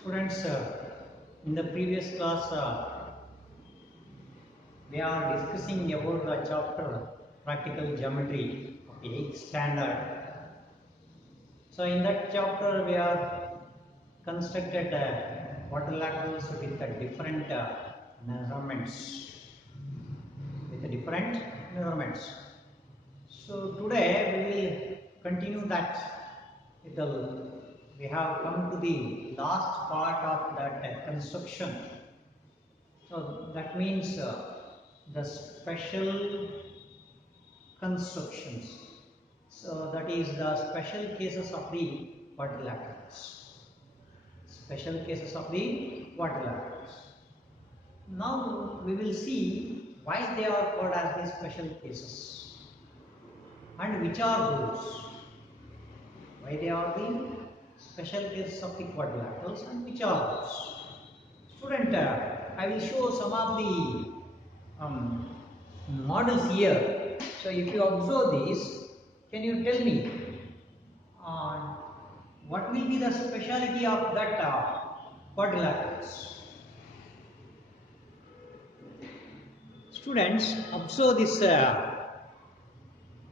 Students, in the previous class, we are discussing about the chapter Practical Geometry of the 8th standard. So, in that chapter, we are constructed quadrilaterals with different measurements. So, today we will continue that. We have come to the last part of that construction. So that means the special constructions. So that is the special cases of the quadrilaterals. Special cases of the quadrilaterals. Now we will see why they are called as the special cases and which are those. Why they are the special cases of the quadrilaterals and which are those. Student, I will show some of the models here. So if you observe these, can you tell me what will be the speciality of that quadrilaterals? Students, observe this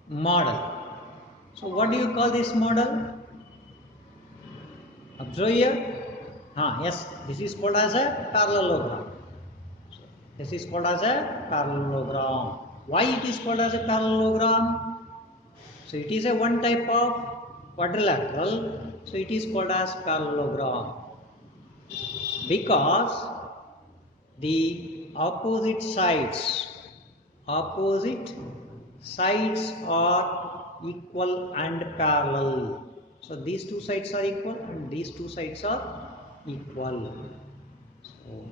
model. So what do you call this model? Observe here. Yes, this is called as a parallelogram. This is called as a parallelogram. Why it is called as a parallelogram? So it is a one type of quadrilateral. So it is called as parallelogram because the opposite sides are equal and parallel. So these two sides are equal and these two sides are equal. So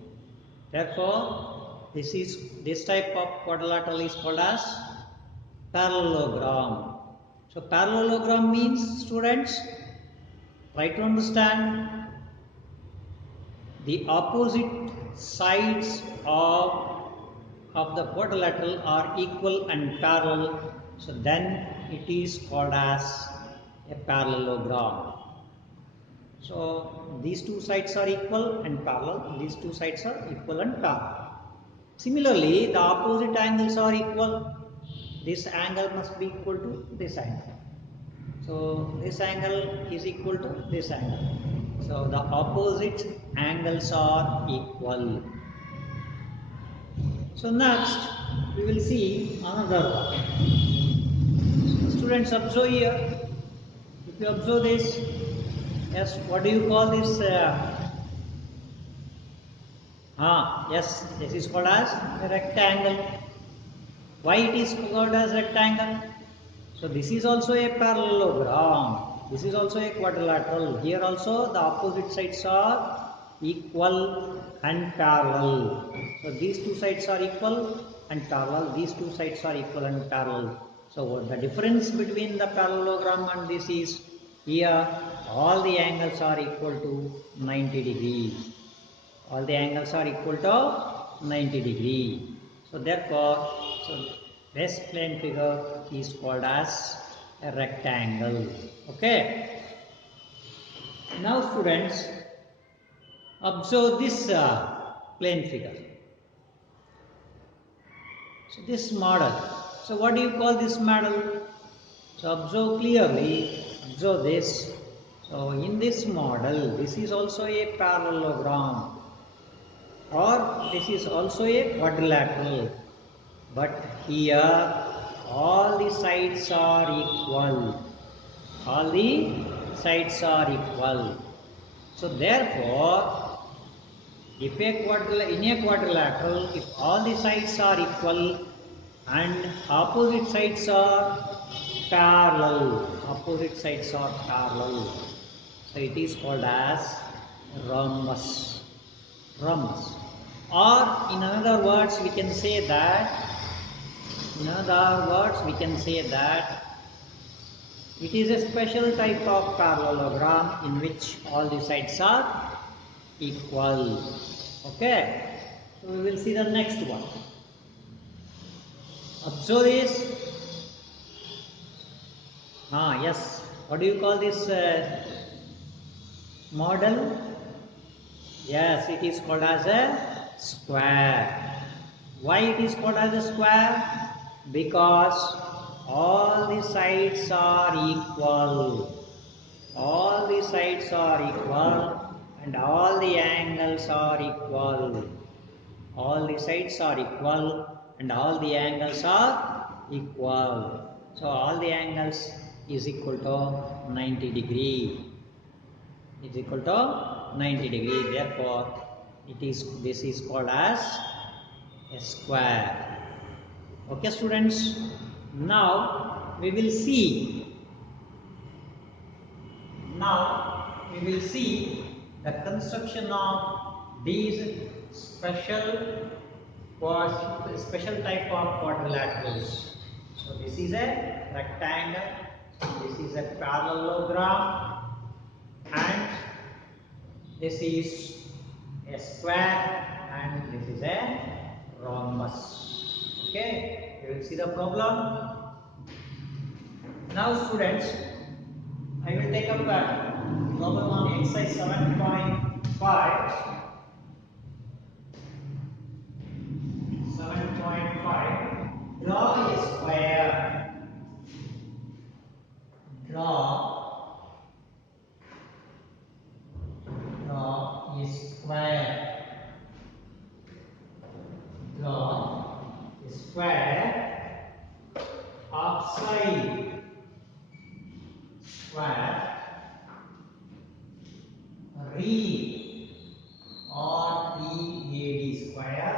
therefore, this type of quadrilateral is called as parallelogram. So parallelogram means, students, try to understand, the opposite sides of the quadrilateral are equal and parallel. So then it is called as a parallelogram. So these two sides are equal and parallel. These two sides are equal and parallel. Similarly, the opposite angles are equal. This angle must be equal to this angle. So this angle is equal to this angle. So the opposite angles are equal. So next we will see another one. Students, observe here. If you observe this, yes, what do you call this? Yes, this is called as a rectangle. Why it is called as rectangle? So this is also a parallelogram. This is also a quadrilateral. Here also the opposite sides are equal and parallel. So these two sides are equal and parallel. These two sides are equal and parallel. So the difference between the parallelogram and this is, here all the angles are equal to 90 degree. All the angles are equal to 90 degree. So therefore, this plane figure is called as a rectangle. Okay. Now students, observe this plane figure. So this model. So what do you call this model? So observe clearly. Observe this. So in this model, this is also a parallelogram, or this is also a quadrilateral. But here all the sides are equal. All the sides are equal. So therefore, in a quadrilateral, if all the sides are equal and opposite sides are parallel, so it is called as rhombus. Or in other words, we can say that it is a special type of parallelogram in which all the sides are equal. Okay. So we will see the next one. Observe this. Yes. What do you call this model? Yes, it is called as a square. Why it is called as a square? Because all the sides are equal. All the sides are equal and all the angles are equal. All the sides are equal and all the angles are equal. So all the angles is equal to 90 degree. Is equal to 90 degree. Therefore, this is called as a square. Okay, students. Now we will see. Now we will see the construction of these special type of quadrilaterals. So this is a rectangle, this is a parallelogram, and this is a square, and this is a rhombus. Okay, you will see the problem. Now students, I will take up a problem on exercise 7.5. 7.5. Draw a square. Draw a square. Draw a square upside square. Read READ square.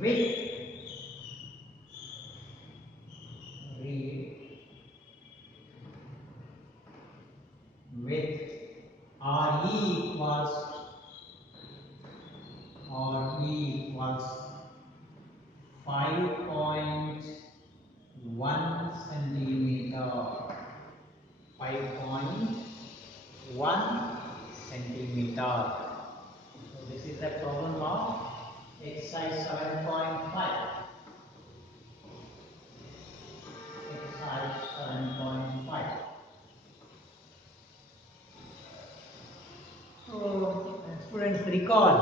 Read with RE equals 5.1 centimeter. 5.1 centimeter. So this is the problem of exercise 7.5. Exercise 7.5. So students recall.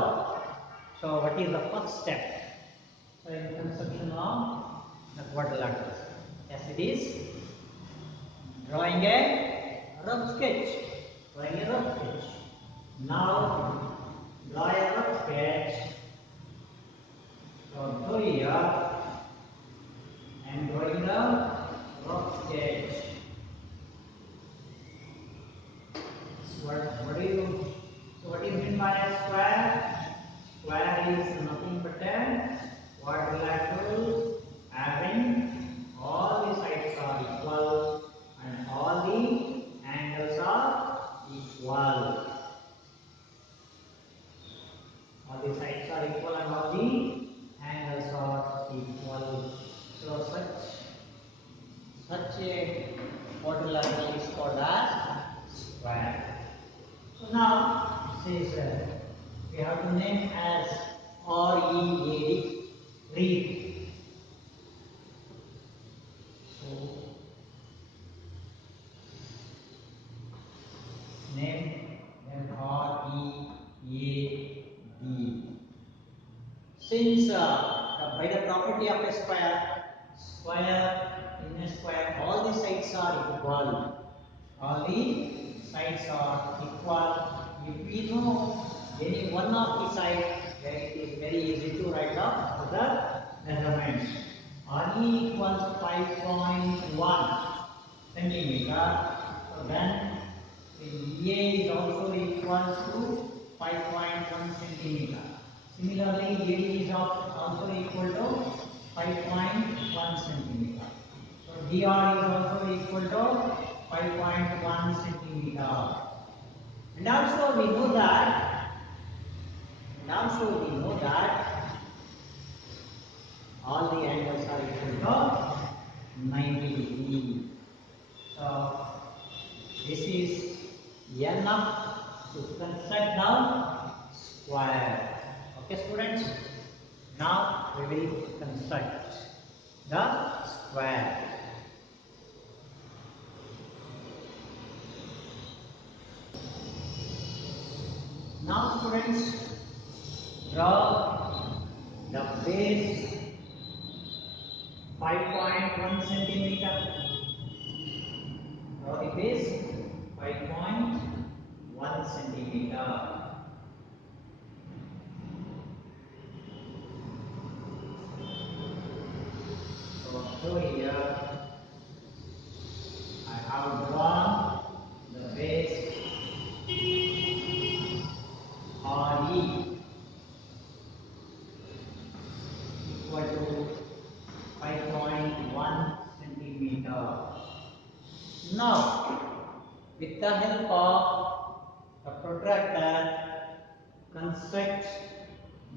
So what is the first step in construction of the quadrilaterals? Yes, it is drawing a rough sketch. Now draw a rough sketch. So go here and drawing the rough sketch. What is meant by a square? Square is nothing but a quadrilateral having all the sides are equal and all the angles are equal. All the sides are equal and all the angles are equal. So such a quadrilateral is called as square. So now says we have to name as READ. Read. So name them READ. Since by the property of a square, in a square all the sides are equal. All the sides are equal. If we know any one of the side, then it is very easy to write out the measurements. RE equals 5.1 centimeter. So then the EA is also equal to 5.1 centimeter. Similarly, AD is also equal to 5.1 centimeter. So DR is also equal to 5.1 centimeter. And also we know that all the angles are equal to 90 degree. So this is enough to construct the square. Okay, students. Now we will construct the square. students, draw the base 5.1 centimeter. Draw the base 5.1 centimeter. So here I have drawn the base RE equal to 5.1 centimeter. Now, with the help of the protractor, construct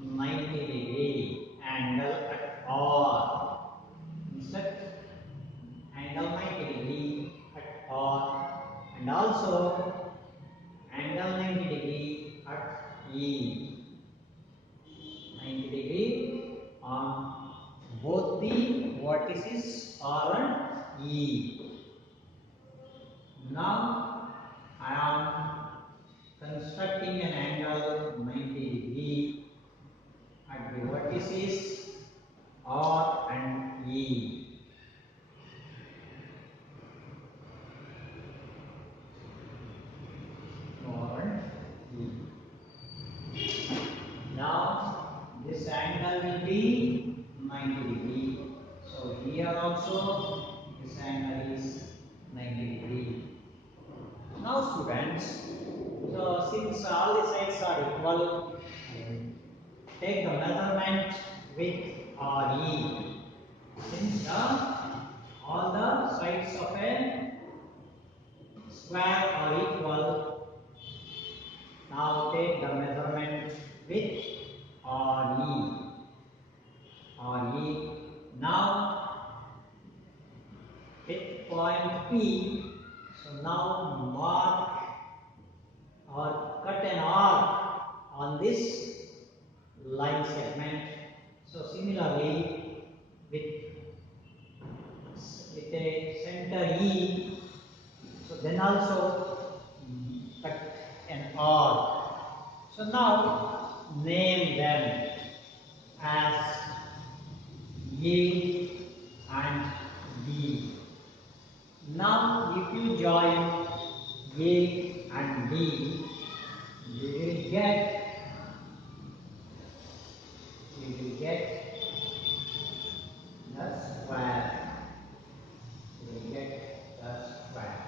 90-degree angle at R. Construct angle 90-degree at R, and also angle 90-degree at E. 90-degree on both the vertices R and E. Now I am constructing an angle 90-degree at the vertices R and E. R and E. Now this angle will be 90-degree. So here also this angle is 90-degree. Now students, so since all the sides are equal, take the measurement with RE. Since all the sides of a square are equal, now take the measurement with RE. RE. Now with point P, so now mark or cut an arc on this line segment. So similarly with a center E, so then also cut an arc. So now name them as A and B. Now if you join A and B, you will get the square. You will get the square.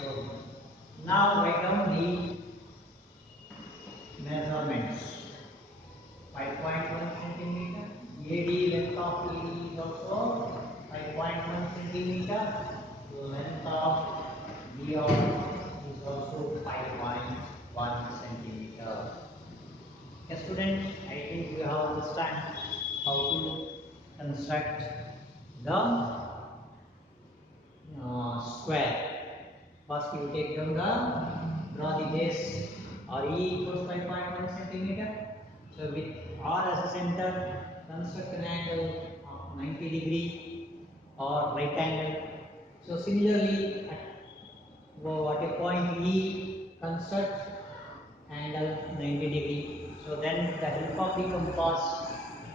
So now write down the measurements. 5.1 centimeter. AD length of AD is also 5.1 centimeter. Length of BR is also 5.1 centimeter. Okay, student, I think you have understand how to construct the square. First, you take down draw the base RE equals 5.1 centimeter. So with R as a center, construct an angle of 90-degree or right angle. So similarly, at a point E, construct angle 90-degree. So then with the help of the compass,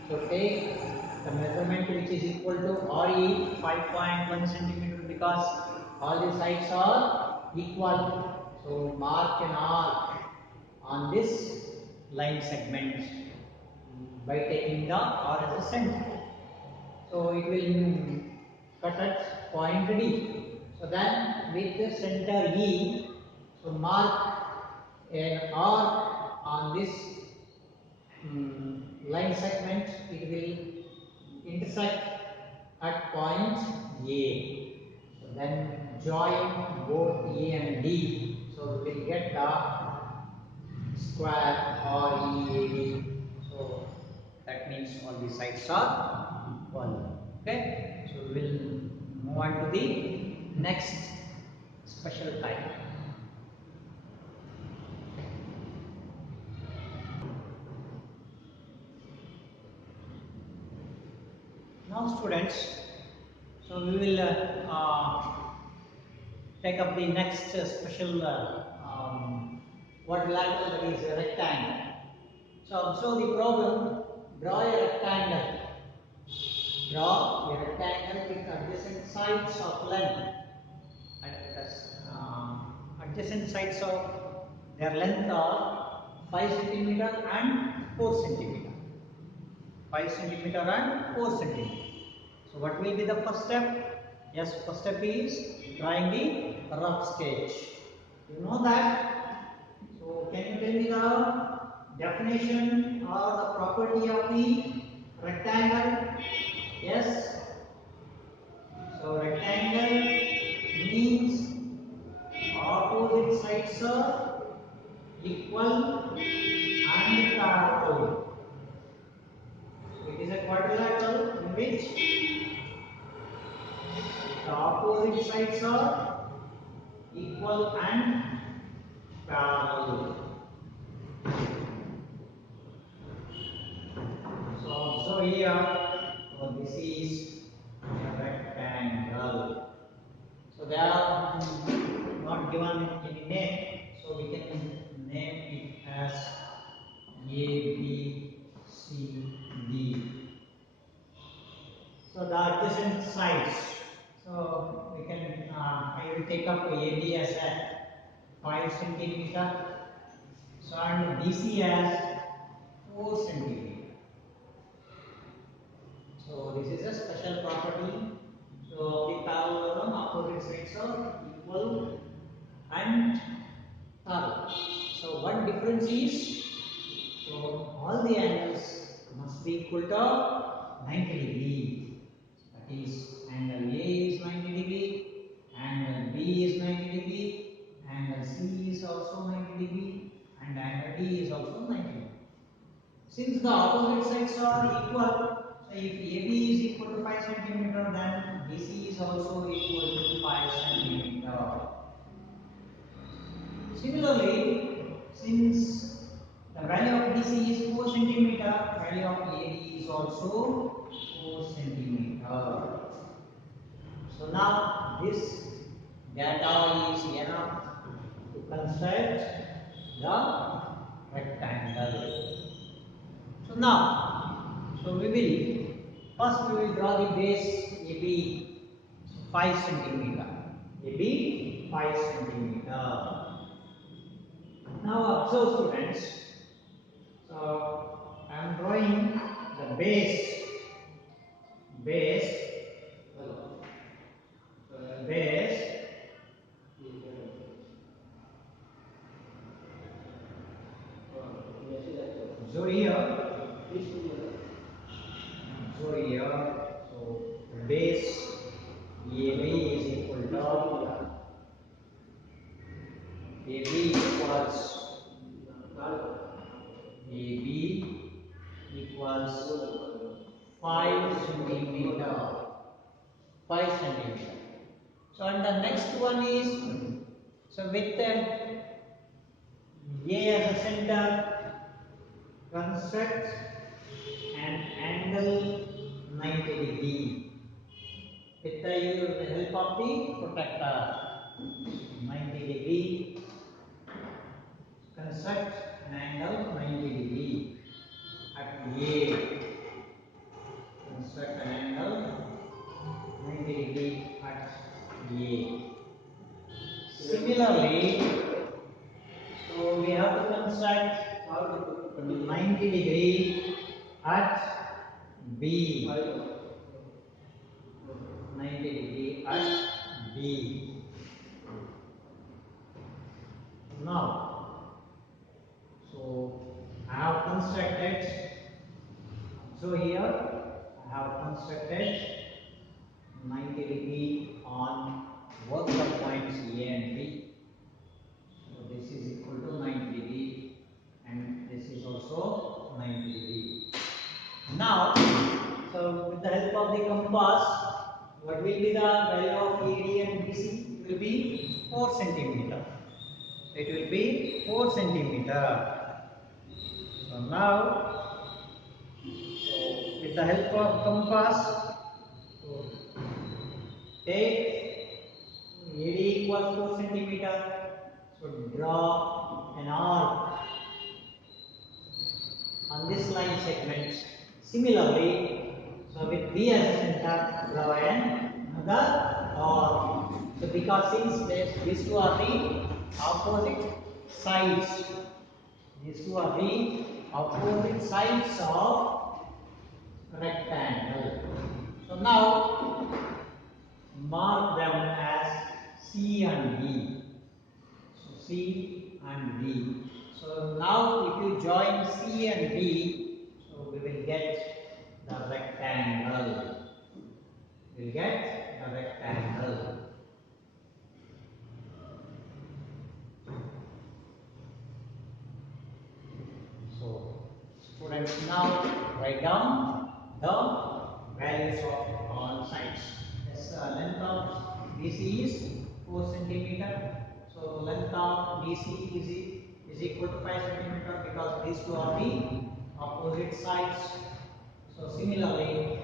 so take the measurement which is equal to RE 5.1 centimeter, because all the sides are equal. So mark an arc on this line segment by taking the R as a center. So it will cut at point D. So then with the center E, so mark an arc on this line segment. It will intersect at point A. So then join both A and D. So we will get the square READ. So that means all the sides are equal. Okay. So we will move on to the next special type. Now students, so we will take up the next special quadrilateral, that is a rectangle. So observe the problem. Draw a rectangle. Draw a rectangle with adjacent sides of length. Adjacent sides of their length are 5 centimeter and 4 centimeter. 5 centimeter and 4 centimeter. So what will be the first step? Yes, first step is drawing the rough sketch. You know that. So can you tell me the definition or the property of the rectangle? Yes. So rectangle means opposite sides are equal and parallel. It is a quadrilateral in which the opposite sides are equal and parallel. So here, this is a rectangle. So they are not given any name, so we can name it as A, B, C, D. So the adjacent sides. So we can, I will take up AB as a 5 centimeter. So and BC as 4 centimeter. So this is a special property. So the parallelogram opposite sides are equal and parallel. So one difference is, so all the angles must be equal to 90 degree. That is, angle A is 90 degree, angle B is 90 degree, angle C is also 90 degree, and angle D is also 90 degree. Since the opposite sides are equal, so if AB is equal to 5 centimeter, then BC is also equal to 5 centimeter. Similarly, since the value of BC is 4 centimeter, value of AB is also 4 centimeter. So now this data is enough to construct the rectangle. So now, so we will draw the base AB 5 centimeter. AB 5 centimeter. Now observe students. So I am drawing the base. So here, so base AB is equal to AB equals 5 centimeter. 5 centimeter. So and the next one is, so with A as a center, construct an angle 90 degree with the help of the protractor. 90 degree, construct an angle 90 degree at A. Construct an angle 90 degree at A. Similarly, so we have to construct 90 degree at B. 90 degree at B. Now, so I have constructed, so here I have constructed 90 degree on both the points A and B. So this is equal to 90 degree and this is also 90 degree. Now, so with the help of the compass, what will be the value of AD and BC? It will be 4 centimeter. It will be 4 centimeter. So now, so with the help of compass, so take AD equals 4 centimeter. So draw an arc segments. Similarly, so with B as a center, draw another arc. So because since these two are the opposite sides, these two are the opposite sides of rectangle. So now mark them as C and D. So C and D. So now if you join C and D, so we will get the rectangle. We will get the rectangle. So students, now write down the values of all sides. Yes, length of BC is 4 centimeter. So length of DC is equal to 5 centimeter because these two are the opposite sides. So similarly,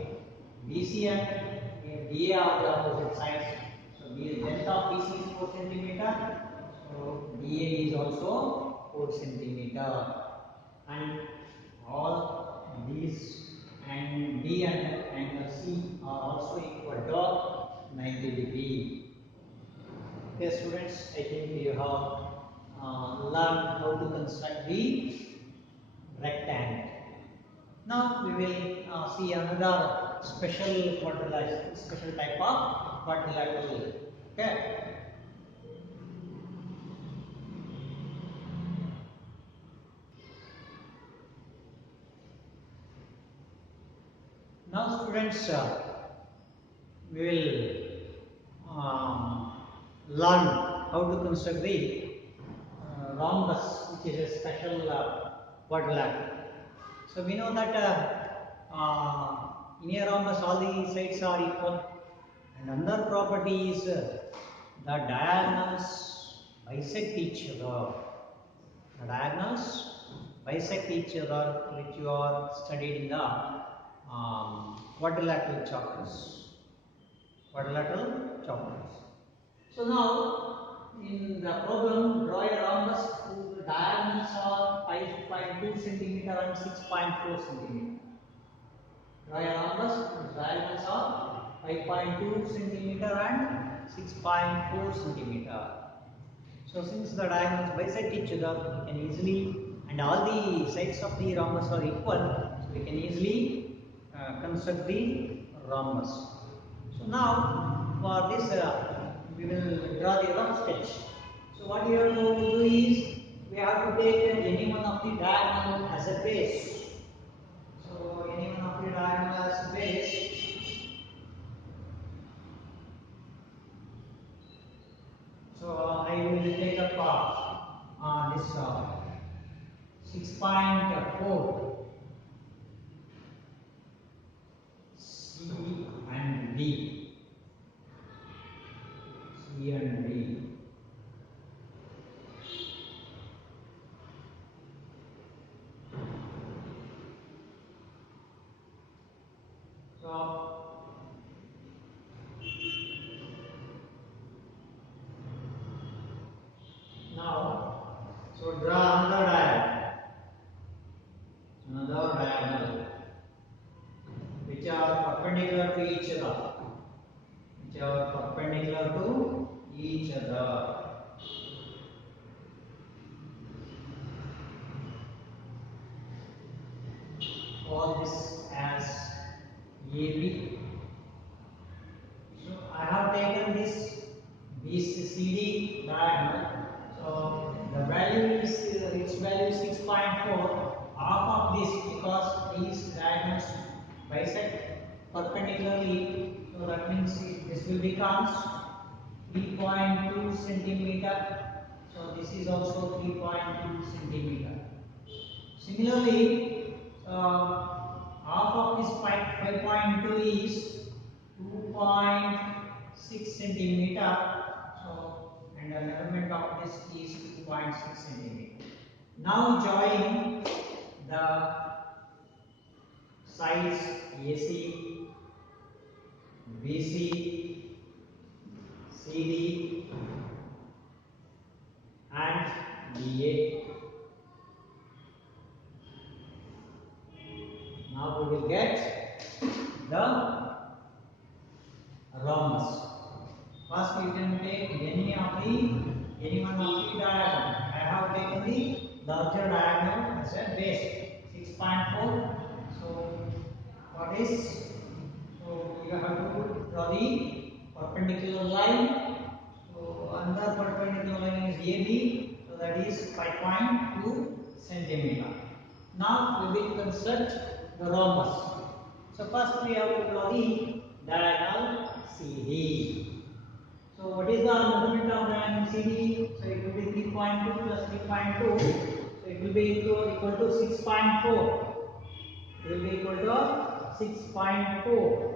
BC and DA are the opposite sides. So the length of BC is 4 centimeter. So DA is also 4 centimeter. And all these and D and angle C are also equal to 90 degree. Okay, students, I think you have learned how to construct the rectangle. Now we will see another special type of quadrilateral. Okay. Now, students, we will learn how to construct the rhombus, which is a special quadrilateral. So we know that in a rhombus all the sides are equal, and another property is the diagonals bisect each other. The diagonals bisect each other, which you are studied in the quadrilateral chapters. So now, in the problem, draw a rhombus whose diagonals are 5.2 centimeter and 6.4 centimeter. Draw a rhombus whose diagonals are 5.2 centimeter and 6.4 centimeter. So since the diagonals bisect each other, we can easily, and all the sides of the rhombus are equal, so we can easily construct the rhombus. So now for this we will draw the rough sketch. So what we have to do is we have to take any one of the diagonal as a base. So any one of the diagonal as a base. So I will take up this 6.4 C and D. C and D. So now, so draw another diagonal, which are perpendicular to each other, Call this as AB. So I have taken this BCD diagonal. So the value is its value is 6.4. Half of this, because these diagonals bisect perpendicularly, so that means this will become 3.2 centimeter. So this is also 3.2 centimeter. Similarly, half of this 5.2 is 2.6 centimeter. So, and the measurement of this is 2.6 centimeter. Now join the sides AC, BC, CD, and DA. rhombus. First you can take any one of the diagonal. I have taken the larger diagonal as a base 6.4. So what is? So you have to draw the perpendicular line. So another perpendicular line is AB. So that is 5.2 centimeter. Now we will construct the rhombus. So first we have to draw the diagonal CD. So what is the measurement of diagonal CD? So it will be 3.2 plus 3.2. So it will be equal to 6.4. It will be equal to 6.4.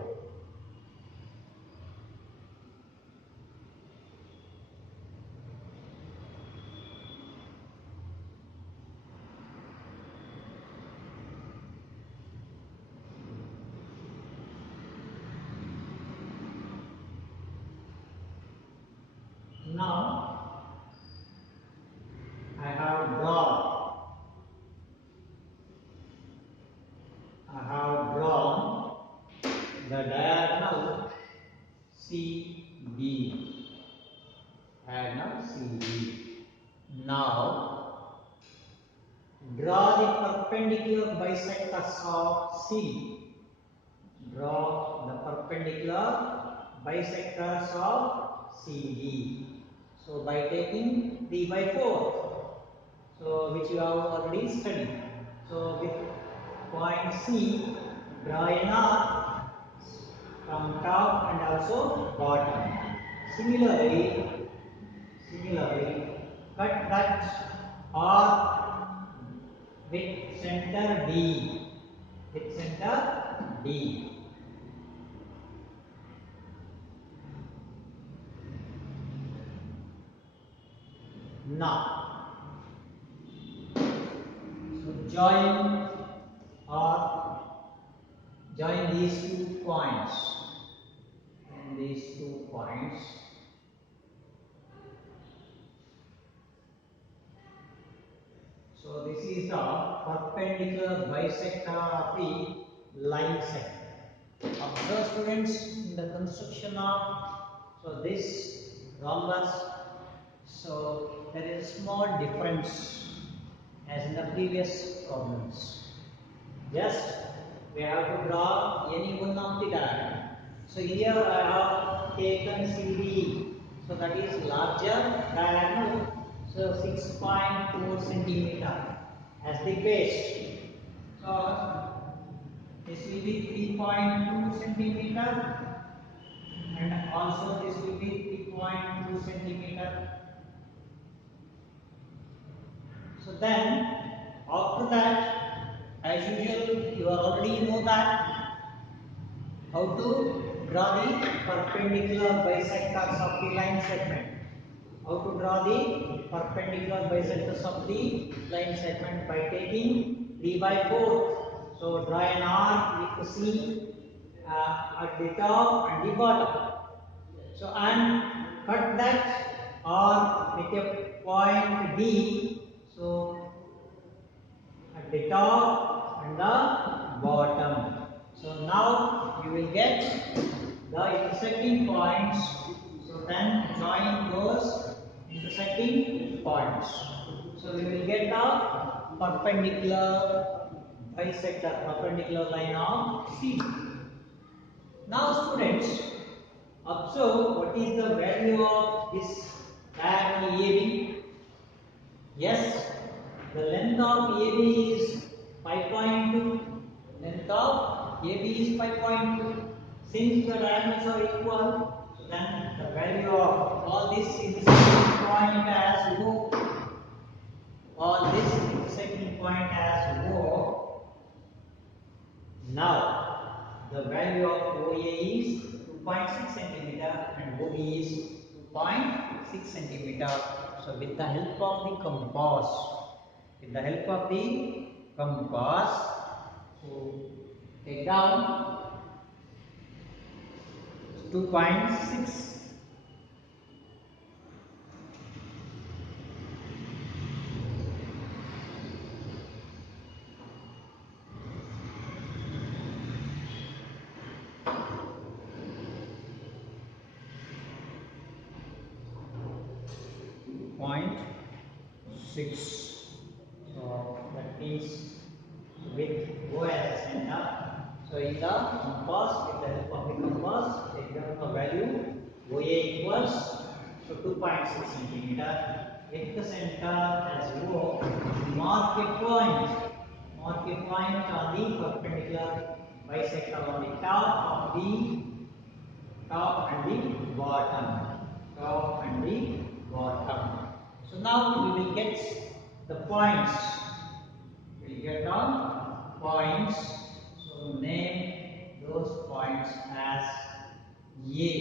Now I have drawn the diagonal CB. Diagonal CB. Now draw the perpendicular bisectors of CD. Draw the perpendicular bisectors of CD. So by taking 3 by 4, so which you have already studied. So with point C, draw an arc from top and also bottom. Similarly, cut that arc with center D. With center D. Now, so join these 2 points and these 2 points. So this is the perpendicular bisector of the line segment. Observe students in the construction of this rhombus. So there is a small difference as in the previous problems. Just we have to draw any one of the diagonal. So here I have taken CD. So that is larger diagonal. So 6.4 centimeter as the base. So this will be 3.2 centimeter and also this will be 3.2 centimeter. So then after that, as usual, you already know that how to draw the perpendicular bisectors of the line segment. How to draw the perpendicular bisectors of the line segment by taking 3 by 4. So draw an arc with C at the top and the bottom. So and cut that arc with a point D. So at the top and the bottom. So now you will get the intersecting points. So then join those intersecting points. So we will get the perpendicular bisector, perpendicular line of C. Now students, observe what is the value of this diagonal AB. Yes, the length of AB is 5.2. Length of AB is 5.2. Since the diagonals are equal, so then the value of all this intersecting point as O. All this intersecting point as O. Now, the value of OA is 2.6 centimeter and OB is 2.6 centimeter. So with the help of the compass, so take down 2.6. 6. So that means with O as a center. So in the compass, with the help of the compass, take down the value OA equals 2.6 centimeter. At the center as O, mark a point. Mark a point on the perpendicular bisector on the top and the bottom. Top and the bottom. So now we will get the points. We will get the points. So name those points as A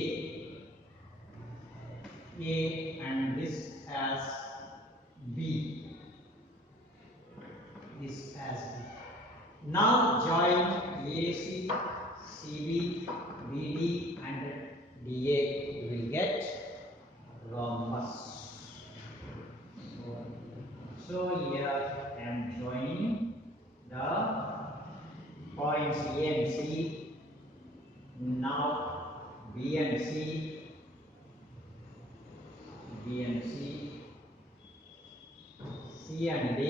and this as B. This as B. Now join AC, CB, BD and DA. You will get rhombus. So here I am joining the points A and C. Now B and C, B and C, C and D,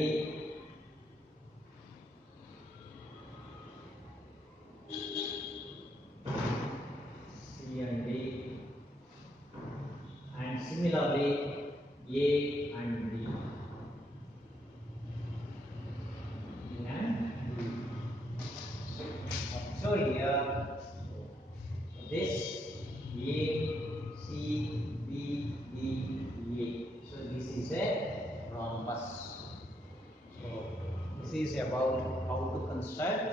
C and D, and similarly A and B. A and B. So here, this A, C, B, D, A. So this is a rhombus. So this is about how to construct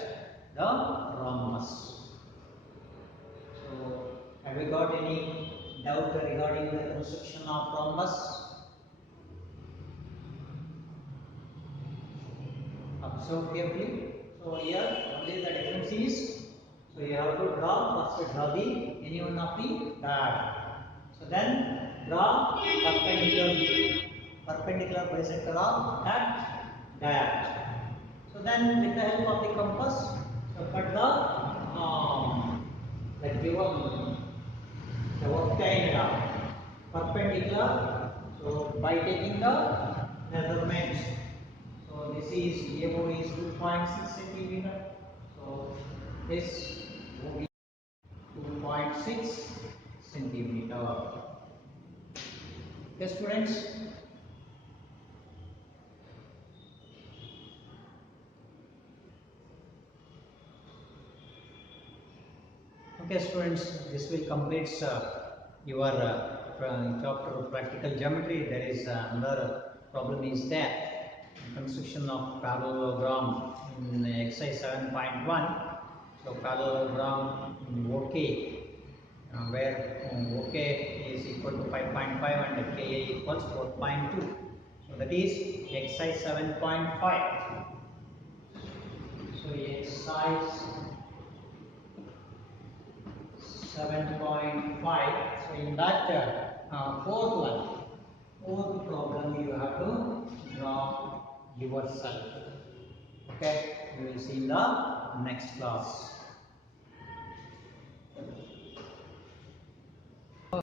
the rhombus. So have you got any doubt regarding the construction of rhombus? Observe carefully. So here only the difference is, so you have to draw, first draw the any one of the dot. So then draw perpendicular bisector of that dot. So then with the help of the compass, so cut the given, the obtained perpendicular. So by taking the measurements, so this is AO is 2.6 centimeter. So this will be 2.6 centimeter. Okay, students. Okay, students. This will complete your chapter of practical geometry. There is another problem is there. Construction of parallelogram in exercise 7.1. So parallelogram in OK, where OK is equal to 5.5 and KA equals 4.2. So that is exercise 7.5. So exercise 7.5. So in that fourth problem, you have to draw yourself. Okay, we will see in the next class.